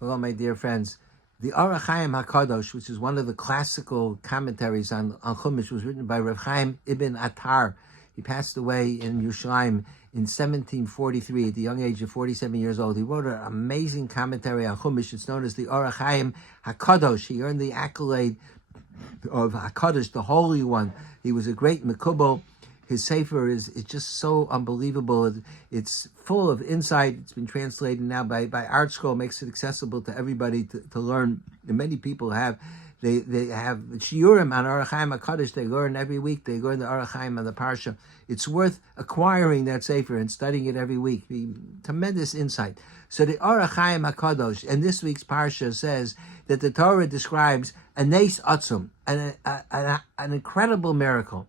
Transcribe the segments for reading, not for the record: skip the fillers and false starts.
Hello, my dear friends. The Orach Chaim HaKadosh, which is one of the classical commentaries on Chumash, was written by Rav Chaim Ibn Attar. He passed away in Yerushalayim in 1743 at the young age of 47 years old. He wrote an amazing commentary on Chumash. It's known as the Orach Chaim HaKadosh. He earned the accolade of HaKadosh, the Holy One. He was a great Mekubal. His Sefer is just so unbelievable. It's full of insight. It's been translated now by Art Scroll, makes it accessible to everybody to learn. And many people have, they have shiurim on Orach Chaim HaKadosh. They learn every week. They learn the Orach Chaim on the Parsha. It's worth acquiring that Sefer and studying it every week. Tremendous insight. So the Orach Chaim HaKadosh, and this week's Parsha says that the Torah describes a nes atzum, an incredible miracle.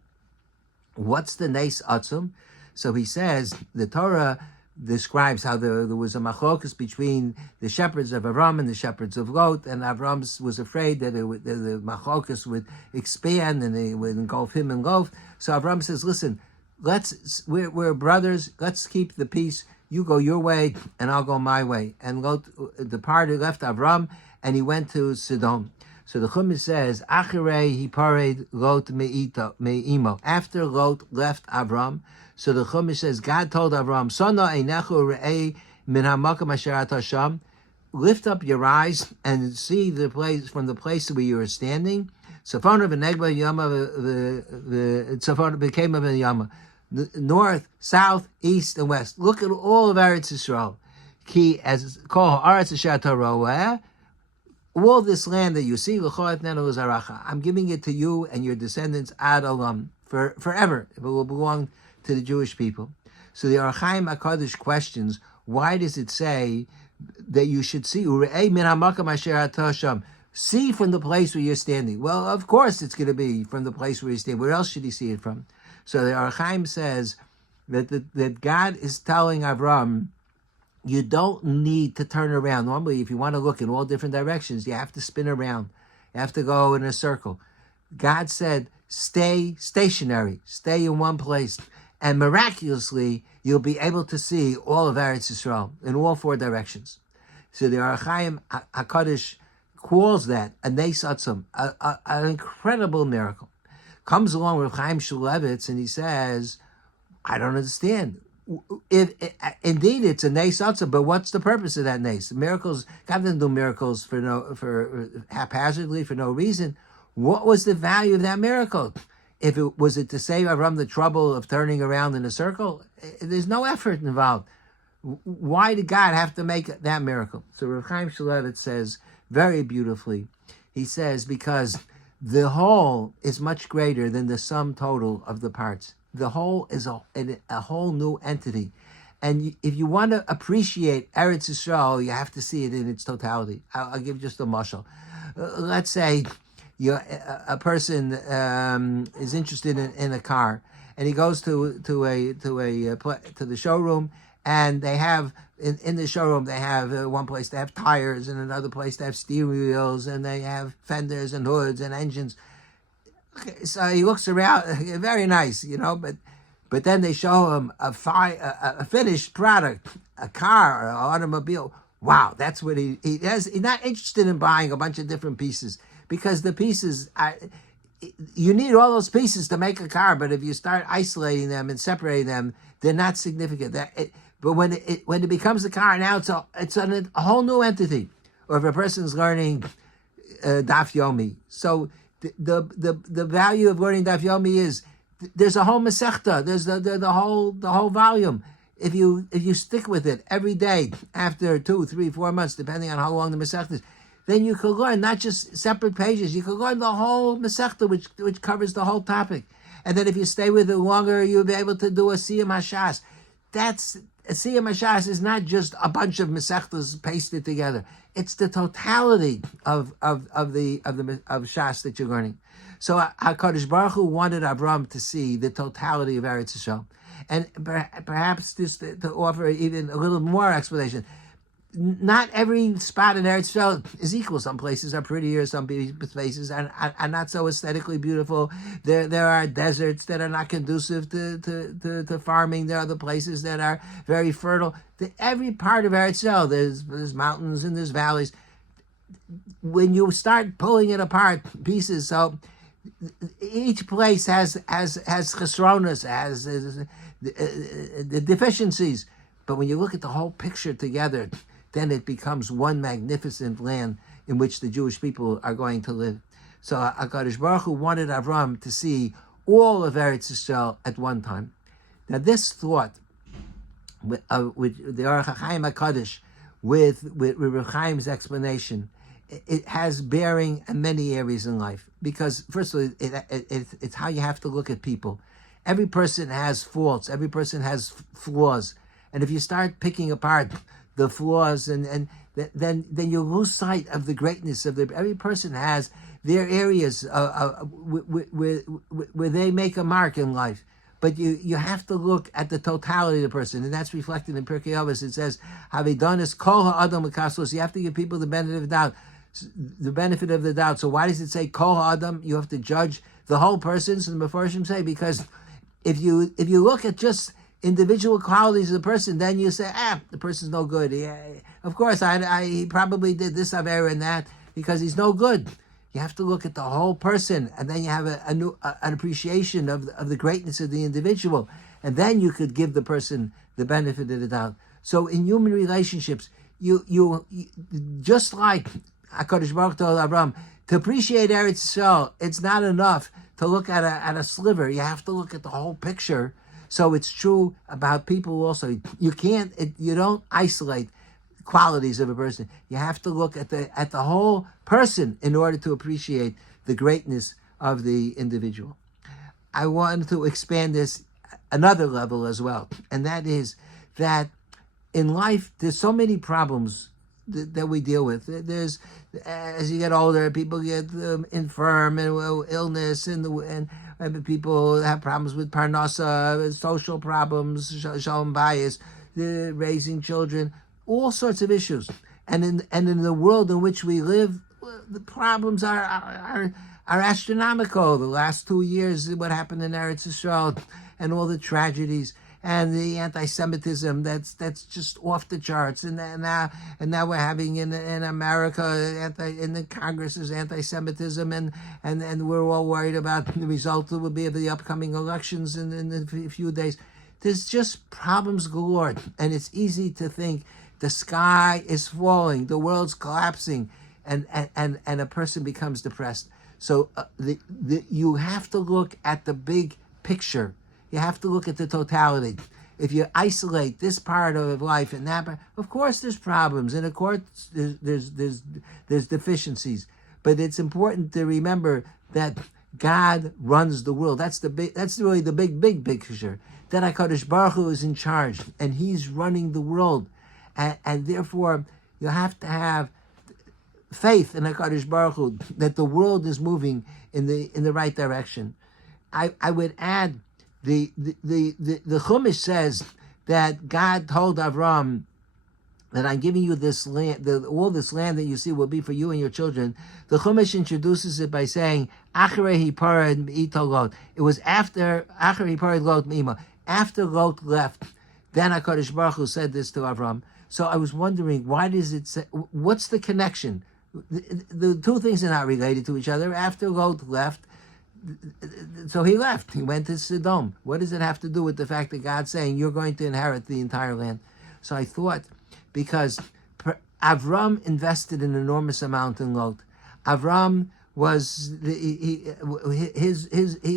What's the nes atzum? So he says the Torah describes how there was a machlokus between the shepherds of Avram and the shepherds of Lot, and Avram was afraid that the machlokus would expand and they would engulf him and Lot. So Avram says, "Listen, we're brothers. Let's keep the peace. You go your way, and I'll go my way." And Lot departed, left Avram, and he went to Sodom. So the Chumash says, "Acharei he pared Lot me'imo." After Lot left Avram, so the Chumash says, God told Avram, "Sona einechu re'ei min hamakom asher ata sham." Lift up your eyes and see the place from the place where you are standing. Tzafona v'negba yama tzafona became of yama, north, south, east, and west. Look at all of Eretz Yisrael. Ki as kol haaretz asher ata roeh. All this land that you see, I'm giving it to you and your descendants ad olam, forever. It will belong to the Jewish people. So the Orach Chaim HaKadosh questions, why does it say that you should see? See from the place where you're standing. Well, of course it's going to be from the place where you stand. Where else should he see it from? So the Orach Chaim says that God is telling Avram, you don't need to turn around. Normally, if you want to look in all different directions, you have to spin around. You have to go in a circle. God said, stay stationary. Stay in one place. And miraculously, you'll be able to see all of Eretz Yisrael in all four directions. So the Orach Chaim HaKadosh calls that a nes atzum, an incredible miracle. Comes along with Chaim Shulevitz and he says, I don't understand. If indeed it's a nes atzum, but what's the purpose of that nes? Miracles, God didn't do miracles for haphazardly for no reason. What was the value of that miracle? If it was to save Avram the trouble of turning around in a circle, there's no effort involved. Why did God have to make that miracle? So Rav Chaim Shulevitz says very beautifully. He says because the whole is much greater than the sum total of the parts. The whole is a whole new entity. And if you want to appreciate Eretz Yisrael, you have to see it in its totality. I'll give just a mashal. Let's say a person is interested in a car, and he goes to the showroom, and they have in the showroom they have one place they have tires, and another place they have steering wheels, and they have fenders and hoods and engines. Okay, so he looks around, very nice, but then they show him a finished product, a car or an automobile. Wow, that's what he has. He's not interested in buying a bunch of different pieces, because the pieces you need all those pieces to make a car. But if you start isolating them and separating them, they're not significant. But when it becomes a car, now it's a whole new entity. Or if a person's learning Daf Yomi, so the value of learning Daf Yomi is there's a whole Masechta, there's the whole volume. If you stick with it every day after 2, 3, 4 months, depending on how long the Masechta is, then you could learn not just separate pages. You could learn the whole Masechta, which covers the whole topic. And then if you stay with it longer, you'll be able to do a Siyam HaShas. A Siyam HaShas is not just a bunch of Masechtas pasted together. It's the totality of Shas that you're learning. So HaKadosh Baruch Hu wanted Avram to see the totality of Eretz Yisrael. And perhaps just to offer even a little more explanation, not every spot in Eretz Yisrael is equal. Some places are prettier, some places are not so aesthetically beautiful. There are deserts that are not conducive to farming. There are other places that are very fertile. Every part of Eretz Yisrael, there's mountains and there's valleys. When you start pulling it apart, pieces, so each place has chesronos, has the deficiencies. But when you look at the whole picture together, then it becomes one magnificent land in which the Jewish people are going to live. So HaKadosh Baruch Hu wanted Avram to see all of Eretz Yisrael at one time. Now this thought, with the Orach HaChaim HaKadosh, with Reb Chaim's explanation, it has bearing in many areas in life. Because first of all, it's how you have to look at people. Every person has faults. Every person has flaws. And if you start picking apart the flaws, and then you lose sight of the greatness of every person has their areas where they make a mark in life. But you have to look at the totality of the person, and that's reflected in Pirkei Avos. It says, "Havidonis kol ha'adam l'kaslos." You have to give people the benefit of the doubt. The benefit of the doubt. So why does it say kol ha'adam? You have to judge the whole person. So the Mefarshim say, because if you look at just individual qualities of the person, then you say, the person's no good. Of course, he probably did this avera and that because he's no good. You have to look at the whole person, and then you have an appreciation of the greatness of the individual, and then you could give the person the benefit of the doubt. So in human relationships, you just like HaKadosh Baruch Hu told Avram, to appreciate Eretz Yisrael, it's not enough to look at a sliver. You have to look at the whole picture. So it's true about people also. You don't isolate qualities of a person. You have to look at the whole person in order to appreciate the greatness of the individual. I want to expand this another level as well, and that is that in life there's so many problems that we deal with. There's, as you get older, people get infirm and illness, and people have problems with parnasa, social problems, shalom bayis, raising children, all sorts of issues. And in the world in which we live, the problems are astronomical. The last 2 years, what happened in Eretz Yisrael, and all the tragedies, and the anti-Semitism that's just off the charts, and now we're having in America in the Congress is anti-Semitism, and we're all worried about the result will be of the upcoming elections in a few days. There's just problems galore, and it's easy to think the sky is falling, the world's collapsing, and a person becomes depressed. So you have to look at the big picture. You have to look at the totality. If you isolate this part of life and that part, of course there's problems, and of course there's deficiencies. But it's important to remember that God runs the world. That's really the big picture. That HaKadosh Baruch Hu is in charge, and He's running the world, and therefore you have to have faith in HaKadosh Baruch Hu that the world is moving in the right direction. I would add. The Chumash says that God told Avram that I'm giving you this land, all this land that you see will be for you and your children. The Chumash introduces it by saying, Acharei hiparad ito Lot. It was after Acharei hiparad Lot me'imo. After Lot left, then HaKadosh Baruch Hu said this to Avram. So I was wondering, why does it say? What's the connection? The two things are not related to each other. After Lot left. So he left. He went to Sodom. What does it have to do with the fact that God's saying you're going to inherit the entire land? So I thought, because Avram invested an enormous amount in Lot. Avram was he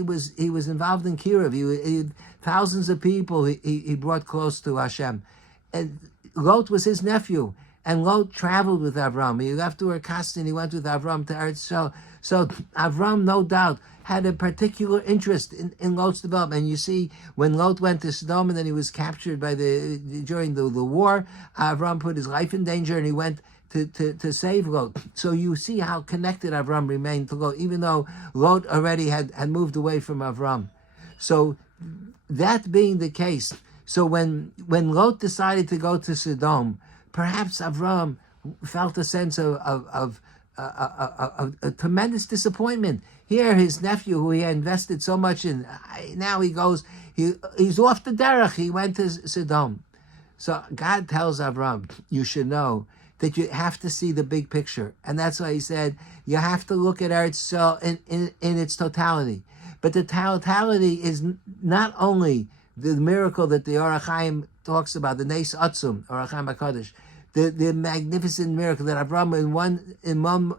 was involved in Kiruv. He thousands of people he brought close to Hashem, and Lot was his nephew. And Lot traveled with Avram. He left Ur Kasdan. He went with Avram to Eretz Yisrael. So Avram, no doubt, had a particular interest in Lot's development. And you see, when Lot went to Sodom and then he was captured during the war, Avram put his life in danger and he went to save Lot. So you see how connected Avram remained to Lot, even though Lot already had moved away from Avram. So that being the case, so when Lot decided to go to Sodom, perhaps Avram felt a sense of a tremendous disappointment. Here, his nephew, who he had invested so much in, now he goes, he's off the derech. He went to Sodom. So God tells Avram, you should know that you have to see the big picture. And that's why he said, you have to look at Eretz Yisrael in its totality. But the totality is not only the miracle that the Orach Chaim talks about, the Neis Atzum, Orach Chaim HaKadosh, the magnificent miracle that Avram in one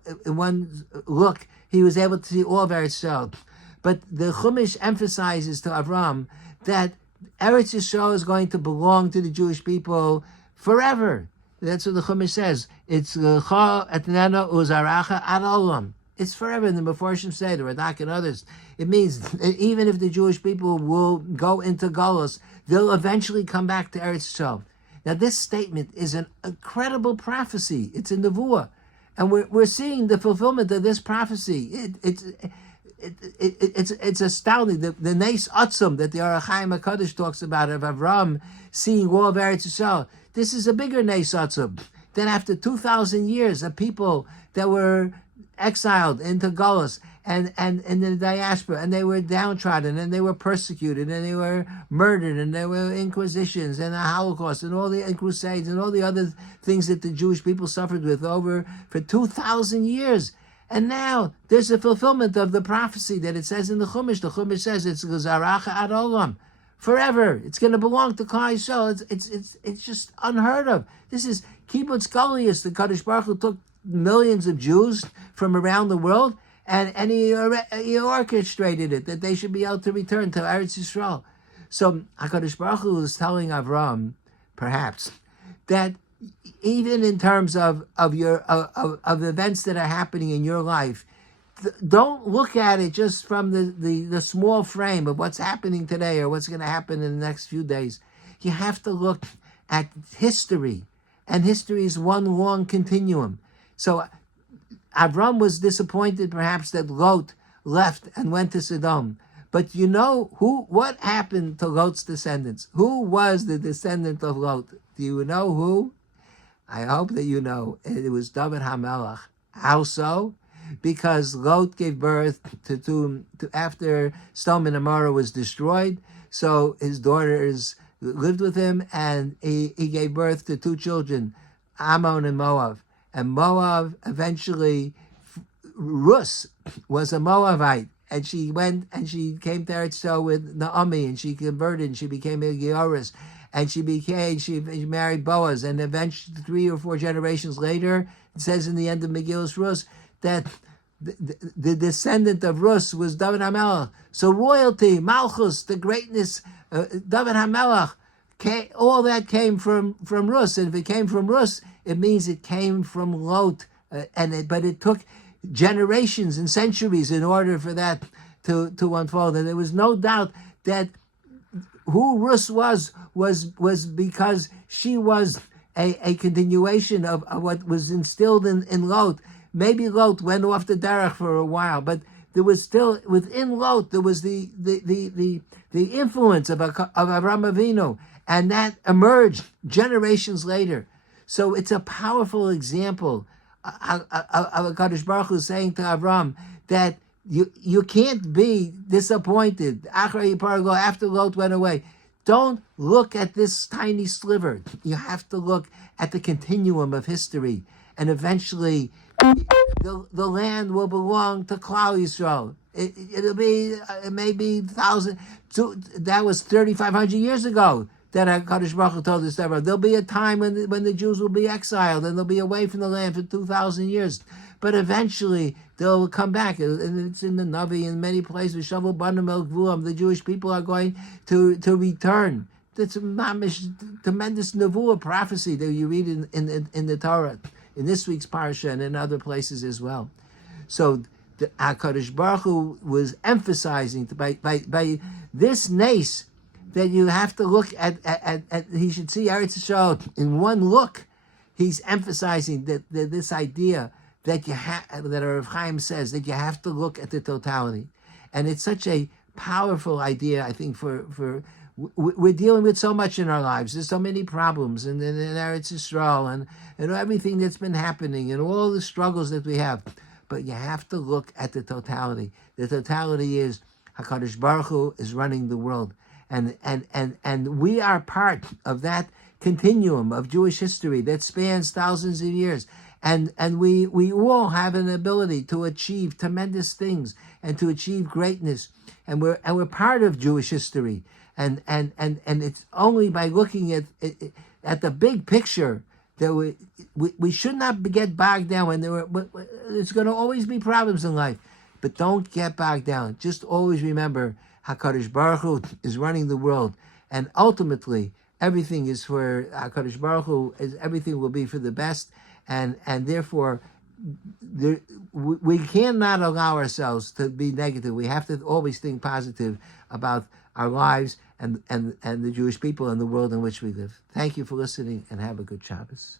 look, he was able to see all of Eretz Yisrael. But the Chumash emphasizes to Avram that Eretz Yisrael is going to belong to the Jewish people forever. That's what the Chumash says. It's Lecha etnena uzaracha ad olam. It's forever. And the Meforshim say, the Radak and others, it means that even if the Jewish people will go into Golus, they'll eventually come back to Eretz Yisrael. Now, this statement is an incredible prophecy. It's a nevuah, and we're seeing the fulfillment of this prophecy. It's astounding. The Neis Atzum that the Orach Chaim HaKadosh talks about of Avram seeing all of Eretz Yisrael. This is a bigger Neis Atzum. Then after 2,000 years of people that were exiled into Golus and in the diaspora, and they were downtrodden, and they were persecuted, and they were murdered, and there were inquisitions, and the Holocaust, and all the crusades, and all the other things that the Jewish people suffered with for 2,000 years. And now there's a fulfillment of the prophecy that it says in the Chumash. The Chumash says it's Zaracha ad olam, forever. It's going to belong to Klal Yisrael. It's just unheard of. This is Kibbutz Goliath. The Kadosh Baruch Hu took millions of Jews from around the world, and he orchestrated it that they should be able to return to Eretz Yisrael. So HaKadosh Baruch Hu is telling Avram, perhaps, that even in terms of events that are happening in your life, don't look at it just from the small frame of what's happening today or what's going to happen in the next few days. You have to look at history, and history is one long continuum. So Avram was disappointed perhaps that Lot left and went to Sodom. But you know what happened to Lot's descendants? Who was the descendant of Lot? Do you know who? I hope that you know. It was David HaMelech. How so? Because Lot gave birth to after Sodom and Gomorrah was destroyed. So his daughters lived with him, and he gave birth to two children, Ammon and Moab. And Moab eventually, Rus was a Moabite, and she went and she came to Eretz Yisrael with Naomi, and she converted, and she became a Gioris, and she married Boaz, and eventually 3 or 4 generations later, it says in the end of Megillus Rus that the descendant of Rus was David HaMelech. So royalty, Malchus, the greatness, David HaMelech, all that came from Rus, and if it came from Rus, it means it came from Lot, but it took generations and centuries in order for that to unfold. And there was no doubt that who Rus was because she was a continuation of what was instilled in Lot. Maybe Lot went off the derech for a while, but there was still within Lot there was the influence of Avraham Avinu, and that emerged generations later. So it's a powerful example of HaKadosh Baruch Hu saying to Avram that you can't be disappointed after Lot went away. Don't look at this tiny sliver. You have to look at the continuum of history, and eventually the land will belong to Klal Yisrael. It'll be maybe 1,000. That was 3,500 years ago that HaKadosh Baruch Hu told us that there'll be a time when the Jews will be exiled and they'll be away from the land for 2,000 years. But eventually they'll come back, and it's in the Navi in many places. Shavu Banim El Gvulam, the Jewish people are going to return. That's a tremendous nevuah prophecy that you read in the Torah, in this week's parsha and in other places as well. So the HaKadosh Baruch Hu was emphasizing by this nace that you have to look at he should see Eretz Yisrael in one look. He's emphasizing that this idea that that Rav Chaim says that you have to look at the totality, and it's such a powerful idea. I think for we're dealing with so much in our lives. There's so many problems, and in Eretz Yisrael, and everything that's been happening, and all the struggles that we have. But you have to look at the totality. The totality is HaKadosh Baruch Hu is running the world, and we are part of that continuum of Jewish history that spans thousands of years. And we all have an ability to achieve tremendous things and to achieve greatness. And we're part of Jewish history. And it's only by looking at the big picture that we should not get bogged down when there's going to always be problems in life. But don't get bogged down. Just always remember HaKadosh Baruch Hu is running the world. And ultimately, everything is for HaKadosh Baruch Hu. Everything will be for the best. And therefore, we cannot allow ourselves to be negative. We have to always think positive about our lives and the Jewish people and the world in which we live. Thank you for listening, and have a good Shabbos.